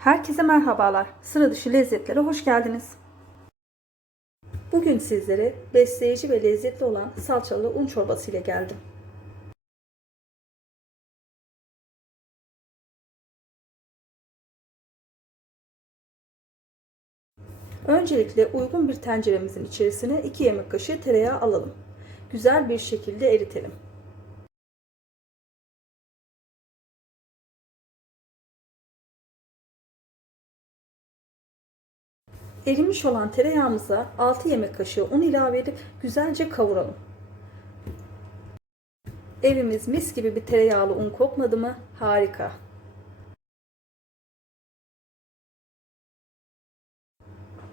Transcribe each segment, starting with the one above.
Herkese merhabalar. Sıra dışı lezzetlere hoş geldiniz. Bugün sizlere besleyici ve lezzetli olan salçalı un çorbası ile geldim. Öncelikle uygun bir tenceremizin içerisine 2 yemek kaşığı tereyağı alalım. Güzel bir şekilde eritelim. Erimiş olan tereyağımıza 6 yemek kaşığı un ilave edip güzelce kavuralım. Evimiz mis gibi bir tereyağlı un kokmadı mı? Harika.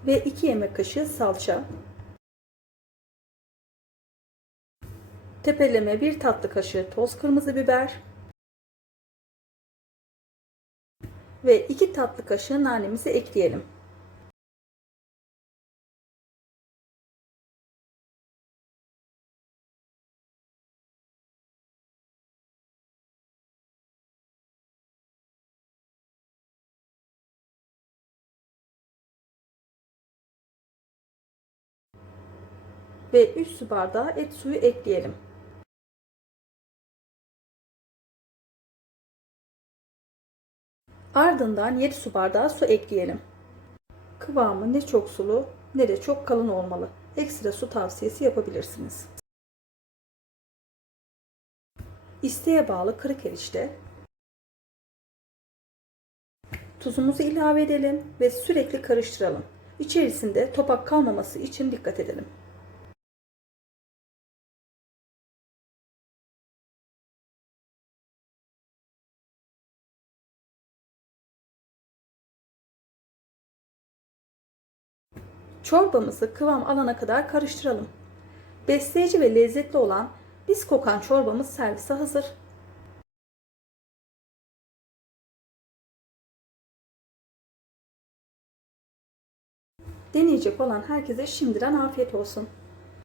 Ve 2 yemek kaşığı salça. Tepeleme 1 tatlı kaşığı toz kırmızı biber. Ve 2 tatlı kaşığı nanemizi ekleyelim. Ve 3 su bardağı et suyu ekleyelim. Ardından 7 su bardağı su ekleyelim. Kıvamı ne çok sulu ne de çok kalın olmalı. Ekstra su tavsiyesi yapabilirsiniz. İsteğe bağlı kırık erişte tuzumuzu ilave edelim ve sürekli karıştıralım. İçerisinde topak kalmaması için dikkat edelim. Çorbamızı kıvam alana kadar karıştıralım. Besleyici ve lezzetli olan biz kokan çorbamız servise hazır. Deneyecek olan herkese şimdiden afiyet olsun.